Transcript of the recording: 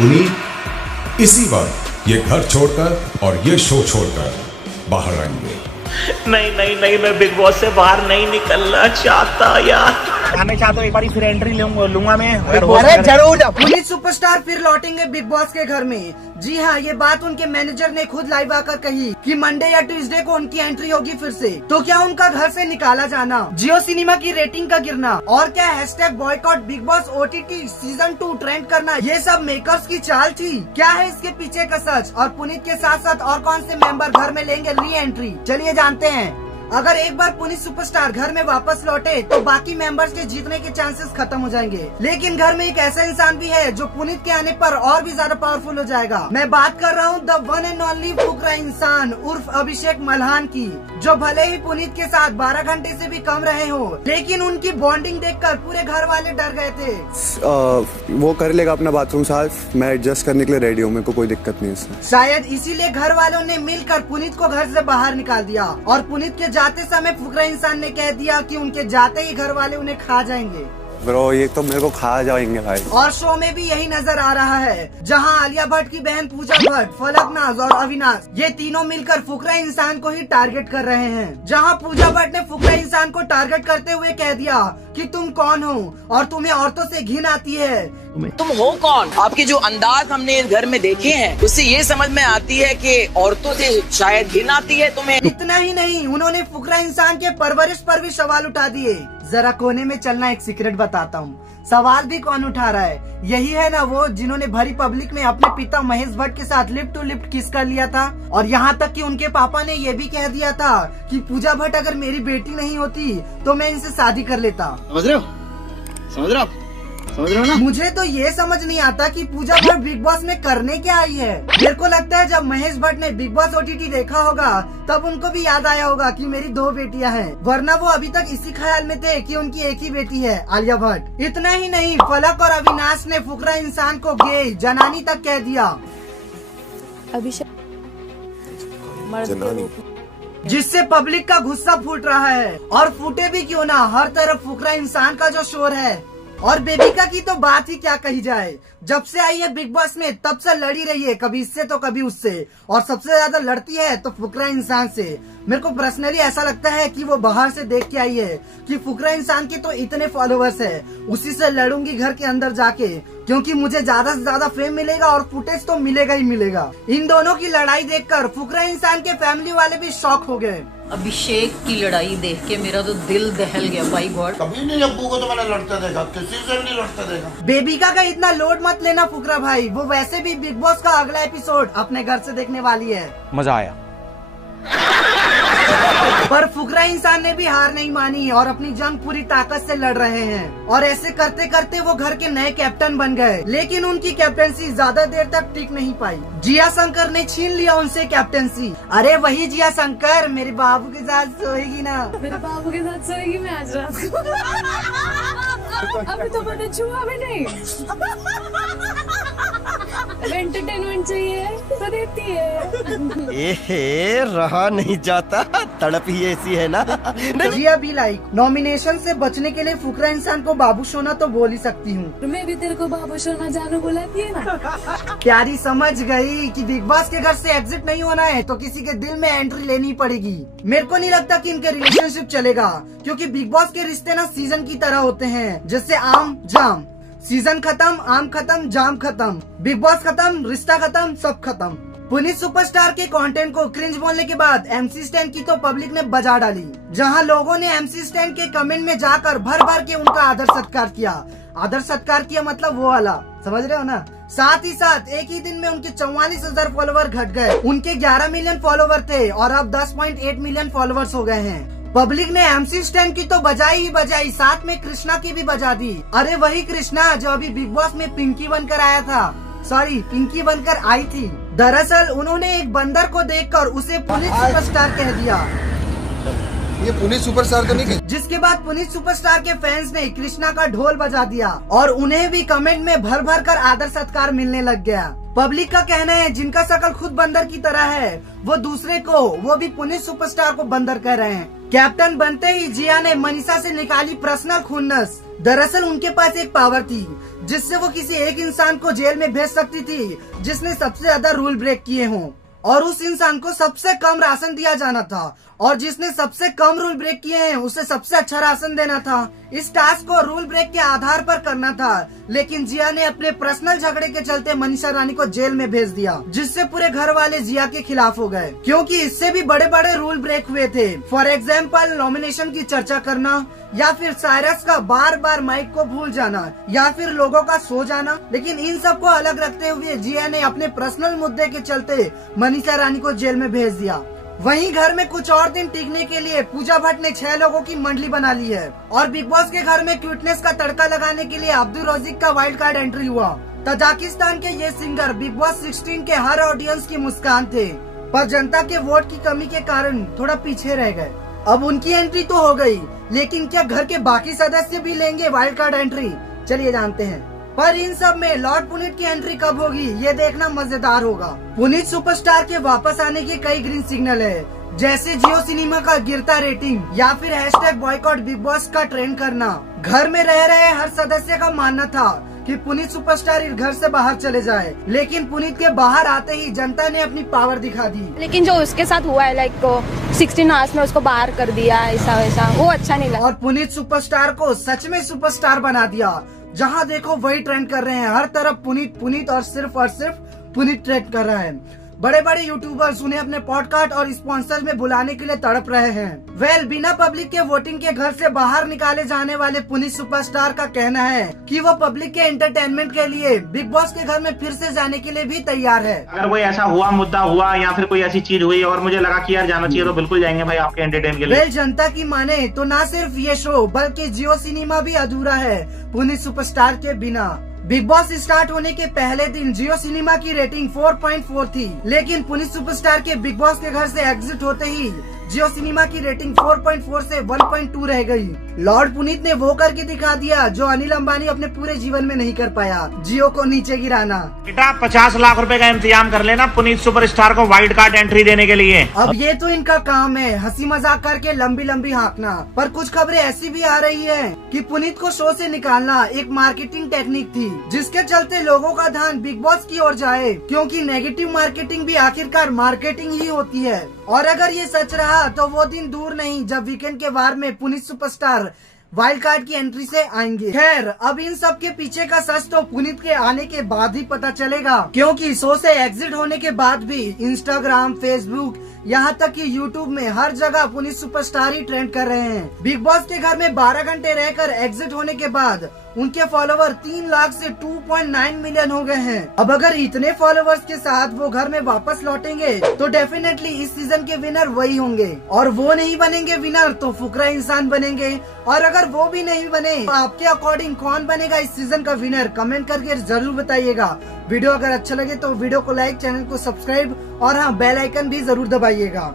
पुनीत इसी वक्त ये घर छोड़कर और ये शो छोड़कर बाहर आएंगे। नहीं नहीं नहीं, मैं बिग बॉस से बाहर नहीं निकलना चाहता यार। मैं चाहता हूँ एक बार फिर एंट्री लूंगा मैं। अरे जरूर। पुनीत सुपरस्टार फिर लौटेंगे बिग बॉस के घर में। जी हाँ, ये बात उनके मैनेजर ने खुद लाइव आकर कही कि मंडे या ट्यूसडे को उनकी एंट्री होगी फिर से। तो क्या उनका घर से निकाला जाना, जियो सिनेमा की रेटिंग का गिरना और क्या hashtag boycott big boss OTT season 2 trend करना, ये सब मेकर्स की चाल थी? क्या है इसके पीछे का सच और पुनीत के साथ साथ और कौन से मेंबर घर में लेंगे री एंट्री, चलिए जानते हैं। अगर एक बार पुनीत सुपरस्टार घर में वापस लौटे तो बाकी मेंबर्स के जीतने के चांसेस खत्म हो जाएंगे। लेकिन घर में एक ऐसा इंसान भी है जो पुनीत के आने पर और भी ज्यादा पावरफुल हो जाएगा। मैं बात कर रहा हूँ द वन एंड ओनली फुकरा इंसान उर्फ अभिषेक मल्हान की, जो भले ही पुनीत के साथ 12 घंटे से भी कम रहे हो, लेकिन उनकी बॉन्डिंग देखकर पूरे घर वाले डर गए थे। वो कर लेगा अपना बाथरूम साफ, मैं एडजस्ट करने के लिए रेडी हूँ, मेरे को कोई दिक्कत नहीं है। शायद इसीलिए घर वालों ने मिलकर पुनीत को घर से बाहर निकाल दिया और पुनीत के जाते समय फुकरा इंसान ने कह दिया कि उनके जाते ही घर वाले उन्हें खा जाएंगे। ब्रो ये तो मेरे को खा जाएंगे भाई। और शो में भी यही नजर आ रहा है, जहां आलिया भट्ट की बहन पूजा भट्ट, फलकनाज और अविनाश ये तीनों मिलकर फुकरा इंसान को ही टारगेट कर रहे हैं। जहां पूजा भट्ट ने फुकरा इंसान को टारगेट करते हुए कह दिया कि तुम कौन हो और तुम्हें औरतों से घिन आती है। तुम हो कौन? आपके जो अंदाज हमने इस घर में देखे हैं उससे ये समझ में आती है कि औरतों से शायद घिन आती है तुम्हें। इतना ही नहीं, उन्होंने फुकरा इंसान के परवरिश पर भी सवाल उठा दिए। जरा कोने में चलना, एक सीक्रेट बताता हूँ। सवाल भी कौन उठा रहा है? यही है ना वो जिन्होंने भरी पब्लिक में अपने पिता महेश भट्ट के साथ लिप टू लिप किस कर लिया था। और यहाँ तक कि उनके पापा ने ये भी कह दिया था कि पूजा भट्ट अगर मेरी बेटी नहीं होती तो मैं इनसे शादी कर लेता। समझ रहे हो? समझ रहे हो? समझ रहे हो ना? मुझे तो ये समझ नहीं आता कि पूजा भट्ट बिग बॉस में करने क्या आई है। मेरे को लगता है जब महेश भट्ट ने बिग बॉस OTT देखा होगा तब उनको भी याद आया होगा कि मेरी 2 बेटियां हैं, वरना वो अभी तक इसी ख्याल में थे कि उनकी एक ही बेटी है, आलिया भट्ट। इतना ही नहीं, फलक और अविनाश ने फुकरा इंसान को गे जनानी तक कह दिया, जिससे पब्लिक का गुस्सा फूट रहा है। और फूटे भी क्यों ना, हर तरफ फुकरा इंसान का जो शोर है। और बेबिका की तो बात ही क्या कही जाए, जब से आई है बिग बॉस में तब से लड़ी रही है, कभी इससे तो कभी उससे, और सबसे ज्यादा लड़ती है तो फुकरा इंसान से। मेरे को पर्सनली ऐसा लगता है कि वो बाहर से देख के आई है कि फुकरा इंसान के तो इतने फॉलोअर्स है, उसी से लड़ूंगी घर के अंदर जाके, क्योंकि मुझे ज्यादा से ज्यादा फेम मिलेगा और फुटेज तो मिलेगा ही मिलेगा। इन दोनों की लड़ाई देखकर फुकरा इंसान के फैमिली वाले भी शॉक हो गए। अभिषेक की लड़ाई देख के मेरा तो दिल दहल गया भाई गॉड। कभी नहीं अब्बू को तो मैंने लड़ता देखा, किसी से भी नहीं लड़ता देखा। बेबिका का इतना लोड मत लेना फुकरा भाई, वो वैसे भी बिग बॉस का अगला एपिसोड अपने घर से देखने वाली है। मजा आया। पर फुकरा इंसान ने भी हार नहीं मानी और अपनी जंग पूरी ताकत से लड़ रहे हैं। और ऐसे करते करते वो घर के नए कैप्टन बन गए, लेकिन उनकी कैप्टनसी ज्यादा देर तक टिक नहीं पाई। जिया शंकर ने छीन लिया उनसे कैप्टनसी। अरे वही जिया शंकर, मेरे बाबू के साथ सोएगी ना? मेरे बाबू के साथ सोएगी मैं आज रात को। अभी तो मैंने छुआ भी नहीं। एंटरटेनमेंट चाहिए तो देती है। एहे, रहा नहीं जाता, तड़प ही ऐसी है ना। जिया भी लाइक नॉमिनेशन से बचने के लिए फुकरा इंसान को बाबू सोना तो बोल ही सकती हूँ। मैं भी तेरे को बाबू सोना जानू बुलाती है ना। प्यारी समझ गई कि बिग बॉस के घर से एग्जिट नहीं होना है तो किसी के दिल में एंट्री लेनी पड़ेगी। मेरे को नहीं लगता कि इनके रिलेशनशिप चलेगा, क्योंकि बिग बॉस के रिश्ते ना सीजन की तरह होते हैं, जैसे आम जाम। सीजन खत्म, आम खत्म, जाम खत्म, बिग बॉस खत्म, रिश्ता खत्म, सब खत्म। पुनीत सुपरस्टार के कंटेंट को क्रिंज बोलने के बाद MC स्टैन की तो पब्लिक ने बजा डाली, जहां लोगों ने MC स्टैन के कमेंट में जाकर भर भर के उनका आदर सत्कार किया। आदर सत्कार किया मतलब वो वाला, समझ रहे हो ना? साथ ही साथ एक ही दिन में उनके 44,000 फॉलोवर घट गए। उनके 11 मिलियन फॉलोवर थे और अब 10.8 मिलियन फॉलोवर्स हो गए हैं। पब्लिक ने MC स्टैन की तो बजाई ही बजाई, साथ में कृष्णा की भी बजा दी। अरे वही कृष्णा जो अभी बिग बॉस में पिंकी बनकर आया था, सॉरी पिंकी बनकर आई थी। दरअसल उन्होंने एक बंदर को देखकर उसे पुनीत सुपरस्टार कह दिया। ये पुनीत सुपरस्टार तो नहीं? जिसके बाद पुनीत सुपरस्टार के फैंस ने कृष्णा का ढोल बजा दिया और उन्हें भी कमेंट में भर भर कर आदर सत्कार मिलने लग गया। पब्लिक का कहना है जिनका शकल खुद बंदर की तरह है वो दूसरे को, वो भी पुनीत सुपरस्टार को बंदर कह रहे हैं। कैप्टन बनते ही जिया ने मनीषा से निकाली पर्सनल खुन्नस। दरअसल उनके पास एक पावर थी जिससे वो किसी एक इंसान को जेल में भेज सकती थी जिसने सबसे ज्यादा रूल ब्रेक किए हों, और उस इंसान को सबसे कम राशन दिया जाना था, और जिसने सबसे कम रूल ब्रेक किए हैं उसे सबसे अच्छा राशन देना था। इस टास्क को रूल ब्रेक के आधार पर करना था, लेकिन जिया ने अपने पर्सनल झगड़े के चलते मनीषा रानी को जेल में भेज दिया, जिससे पूरे घर वाले जिया के खिलाफ हो गए, क्योंकि इससे भी बड़े बड़े रूल ब्रेक हुए थे। फॉर एग्जाम्पल, नॉमिनेशन की चर्चा करना, या फिर साइरस का बार बार माइक को भूल जाना, या फिर लोगों का सो जाना। लेकिन इन सब को अलग रखते हुए जिया ने अपने पर्सनल मुद्दे के चलते मनीषा रानी को जेल में भेज दिया। वहीं घर में कुछ और दिन टिकने के लिए पूजा भट्ट ने 6 लोगों की मंडली बना ली है, और बिग बॉस के घर में क्यूटनेस का तड़का लगाने के लिए अब्दुल रज़ीक का वाइल्ड कार्ड एंट्री हुआ। तजाकिस्तान के ये सिंगर बिग बॉस 16 के हर ऑडियंस की मुस्कान थे, पर जनता के वोट की कमी के कारण थोड़ा पीछे रह गए। अब उनकी एंट्री तो हो गई, लेकिन क्या घर के बाकी सदस्य भी लेंगे वाइल्ड कार्ड एंट्री? चलिए जानते हैं। पर इन सब में लॉर्ड पुनीत की एंट्री कब होगी ये देखना मजेदार होगा। पुनीत सुपरस्टार के वापस आने के कई ग्रीन सिग्नल है, जैसे जियो सिनेमा का गिरता रेटिंग, या फिर #बॉयकॉट बिग बॉस का ट्रेंड करना। घर में रह रहे हर सदस्य का मानना था कि पुनीत सुपरस्टार इस घर से बाहर चले जाए, लेकिन पुनीत के बाहर आते ही जनता ने अपनी पावर दिखा दी। लेकिन जो उसके साथ हुआ है, लाइक 16 आवर्स में उसको बाहर कर दिया, ऐसा वैसा, वो अच्छा नहीं लगा। और पुनीत सुपरस्टार को सच में सुपरस्टार बना दिया। जहां देखो वही ट्रेंड कर रहे हैं, हर तरफ पुनीत पुनीत और सिर्फ पुनीत ट्रेंड कर रहा है। बड़े बड़े यूट्यूबर्स उन्हें अपने पॉडकास्ट और स्पॉन्सर में बुलाने के लिए तड़प रहे हैं। बिना पब्लिक के वोटिंग के घर से बाहर निकाले जाने वाले पुनीत सुपरस्टार का कहना है कि वो पब्लिक के एंटरटेनमेंट के लिए बिग बॉस के घर में फिर से जाने के लिए भी तैयार है। अगर कोई ऐसा हुआ, मुद्दा हुआ, या फिर कोई ऐसी चीज हुई और मुझे लगा कि यार जाना चाहिए, तो बिल्कुल जाएंगे भाई आपके एंटरटेन के लिए। जनता की माने तो ना सिर्फ ये शो बल्कि जियो सिनेमा भी अधूरा है पुनीत सुपरस्टार के बिना। बिग बॉस स्टार्ट होने के पहले दिन जियो सिनेमा की रेटिंग 4.4 थी, लेकिन पुनीत सुपरस्टार के बिग बॉस के घर से एग्जिट होते ही जियो सिनेमा की रेटिंग 4.4 से 1.2 रह गई। लॉर्ड पुनीत ने वो करके दिखा दिया जो अनिल अंबानी अपने पूरे जीवन में नहीं कर पाया, जियो को नीचे गिराना। बेटा 50 लाख रुपए का इंतजाम कर लेना पुनीत सुपरस्टार को वाइल्ड कार्ड एंट्री देने के लिए। अब ये तो इनका काम है, हंसी मजाक करके लंबी लंबी हाँकना। पर कुछ खबरें ऐसी भी आ रही है कि पुनीत को शो से निकालना एक मार्केटिंग टेक्निक थी, जिसके चलते लोगों का ध्यान बिग बॉस की ओर जाए, क्योंकि नेगेटिव मार्केटिंग भी आखिरकार मार्केटिंग ही होती है। और अगर ये सच रहा तो वो दिन दूर नहीं जब वीकेंड के वार में पुनीत सुपरस्टार वाइल्ड कार्ड की एंट्री से आएंगे। खैर, अब इन सब के पीछे का सच तो पुनीत के आने के बाद ही पता चलेगा, क्योंकि शो से एग्जिट होने के बाद भी इंस्टाग्राम, फेसबुक, यहाँ तक कि यूट्यूब में हर जगह पुनीत सुपरस्टार ही ट्रेंड कर रहे हैं। बिग बॉस के घर में 12 घंटे रहकर एग्जिट होने के बाद उनके फॉलोवर 3 लाख से 2.9 मिलियन हो गए हैं। अब अगर इतने फॉलोवर्स के साथ वो घर में वापस लौटेंगे तो डेफिनेटली इस सीजन के विनर वही होंगे, और वो नहीं बनेंगे विनर तो फुकरा इंसान बनेंगे। और अगर वो भी नहीं बने तो आपके अकॉर्डिंग कौन बनेगा इस सीजन का विनर? कमेंट करके जरूर बताइएगा। वीडियो अगर अच्छा लगे तो वीडियो को लाइक, चैनल को सब्सक्राइब और हाँ बेल आइकन भी जरूर दबाइएगा।